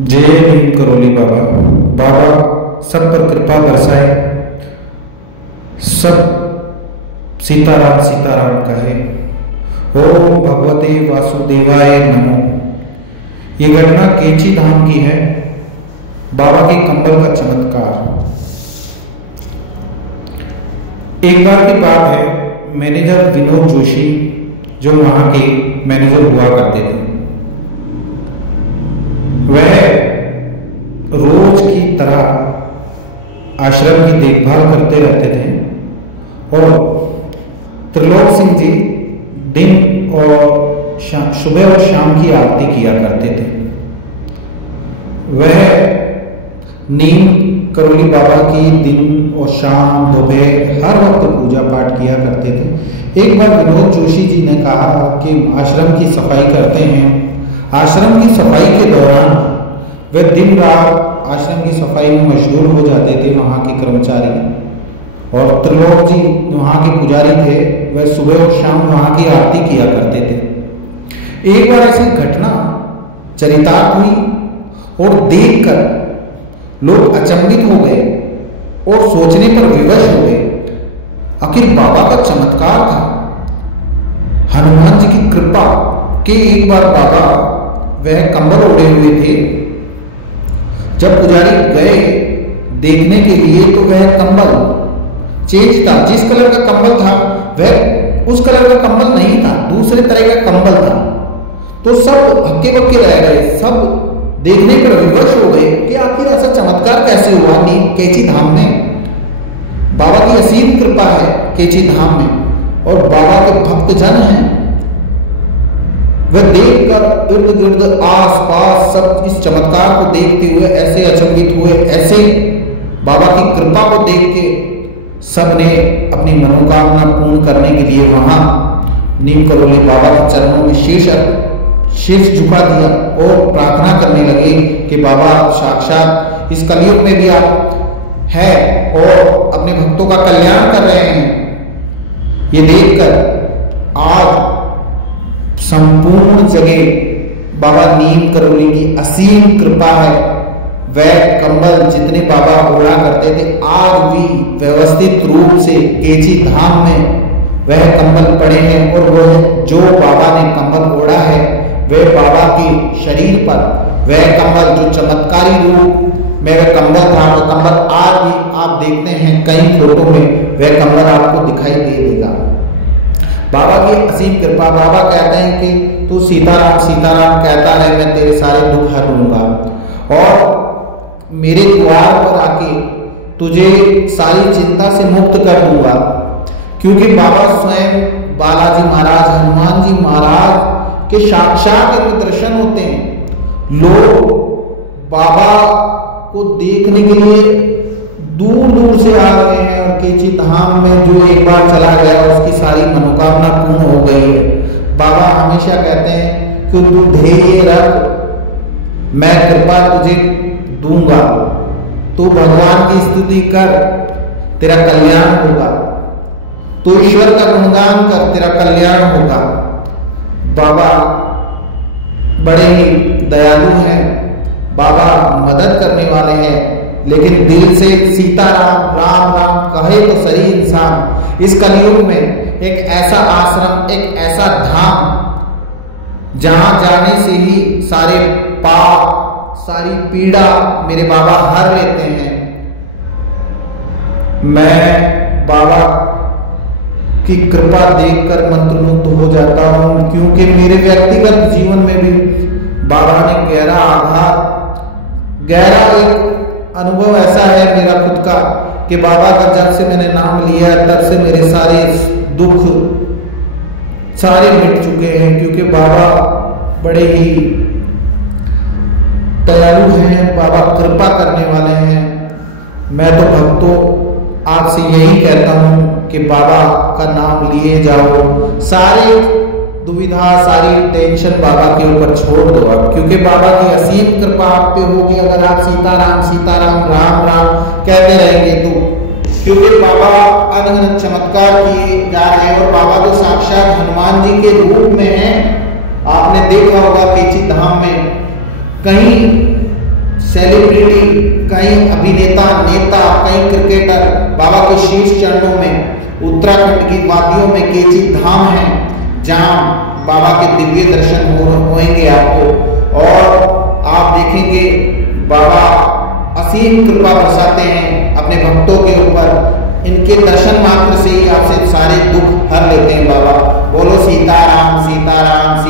जय भीम करोली बाबा। बाबा सब पर कृपा बरसाए, सब सीताराम सीताराम कहे। ओम भगवते वासुदेवाय नमो। ये घटना केची धाम की है, बाबा के कंबल का चमत्कार। एक बार की बात है, मैनेजर विनोद जोशी जो वहां के मैनेजर हुआ करते थे, वह रोज की तरह आश्रम की देखभाल करते रहते थे और त्रिलोक सिंह जी दिन और सुबह और शाम की आरती किया करते थे। वह नीम करोली बाबा की दिन और शाम दोपहर हर वक्त पूजा पाठ किया करते थे। एक बार विनोद जोशी जी ने कहा कि आश्रम की सफाई करते हैं। आश्रम की सफाई के दौरान वह दिन रात आश्रम की सफाई में मशगूल हो जाते थे वहाँ के कर्मचारी। और त्रिलोक जी वहाँ के पुजारी थे, वह सुबह और शाम वहाँ की आरती किया करते थे। एक बार ऐसी घटना चरितार्थ हुई और देखकर लोग अचंभित हो गए और सोचने पर विवश हो गए। आखिर बाबा का चमत्कार था, हनुमान जी की कृपा कि एक बार बाबा वह कंबल ओढ़े हुए थे। जब पुजारी गए देखने के लिए तो वह कंबल चेंज था। जिस कलर का कंबल था वह उस कलर का कंबल नहीं था, दूसरे तरह का कंबल था। तो सब हक्के बक्के रह गए, सब देखने पर विवश हो गए कि आखिर ऐसा चमत्कार कैसे हुआ। केची धाम में बाबा की असीम कृपा है, केची धाम में, और बाबा के भक्त जन हैं। वह देखकर इर्द गिर्द आस पास सब इस चमत्कार को देखते हुए ऐसे अचंभित हुए, ऐसे बाबा की कृपा को देख के सबने अपनी मनोकामना पूर्ण करने के लिए वहां नीम करोली बाबा के चरणों में शीर्ष झुका दिया और प्रार्थना करने लगे कि बाबा साक्षात इस कलयुग में भी आप है और अपने भक्तों का कल्याण कर रहे हैं। ये देखकर आज संपूर्ण जगह बाबा नीम करोली की असीम कृपा है। वह कंबल जितने बाबा ओढ़ा करते थे आज भी व्यवस्थित रूप से केची धाम में वह कंबल पड़े हैं और वह जो बाबा ने कंबल ओढ़ा है वह बाबा के शरीर पर वह कंबल जो चमत्कारी रूप में वह कंबल था, वह कंबल आज भी आप देखते हैं कई फोटो में वह कंबल आपको दिखाई दे देगा। बाबा की असीम कृपा। बाबा कहते हैं कि तू सीताराम सीताराम कहता है, मैं तेरे सारे दुख हर लूंगा और मेरे द्वार पर आके तुझे सारी चिंता से मुक्त कर दूंगा। क्योंकि बाबा स्वयं बालाजी महाराज, हनुमान जी महाराज के साक्षात दर्शन होते हैं। लोग बाबा को देखने के लिए दूर दूर से आ रहे हैं और केची धाम में जो एक बार चला गया उसकी सारी मनोकामना पूर्ण हो गई है। बाबा हमेशा कहते हैं कि तू धैर्य रख, मैं कृपा तुझे दूंगा, तू भगवान की स्तुति कर, तेरा कल्याण होगा, तू ईश्वर का गुणगान कर, तेरा कल्याण होगा। बाबा बड़े ही दयालु हैं, बाबा मदद करने वाले हैं, लेकिन दिल से सीताराम राम राम कहे तो सही इंसान। इस कलयुग में एक ऐसा आश्रम, एक ऐसा धाम जहां जाने से ही सारे पाप, सारी पीड़ा मेरे बाबा हर लेते हैं। मैं बाबा की कृपा देखकर मंत्रमुग्ध हो जाता हूं, क्योंकि मेरे व्यक्तिगत जीवन में भी बाबा ने गहरा आघात, गहरा एक अनुभव ऐसा है मेरा खुद का कि बाबा का जब से मैंने नाम लिया तब से मेरे सारे दुख सारे मिट चुके हैं। क्योंकि बाबा बड़े ही दयालु हैं, बाबा कृपा करने वाले हैं। मैं तो भक्तों आपसे यही कहता हूं कि बाबा का नाम लिए जाओ, सारी दुविधा सारी टेंशन बाबा के ऊपर छोड़ दो आप, क्योंकि बाबा की असीम कृपा आप पे होगी अगर आप सीताराम सीताराम राम राम कहते रहेंगे तो। क्योंकि बाबा अनगिनत चमत्कार किए जा रहे हैं और बाबा तो साक्षात हनुमान जी के रूप में हैं। आपने देखा होगा केची धाम में कहीं सेलिब्रिटी, कई अभिनेता, नेता, कई क्रिकेटर बाबा के शीश चरणों में, उत्तराखंड की वादियों में केची धाम है जहां बाबा के दिव्य दर्शन होंगे आपको, और आप देखेंगे बाबा असीम कृपा बरसाते हैं अपने भक्तों के ऊपर। इनके दर्शन मात्र से ही आपसे सारे दुख हर लेते हैं बाबा। बोलो सीताराम सीताराम सीता।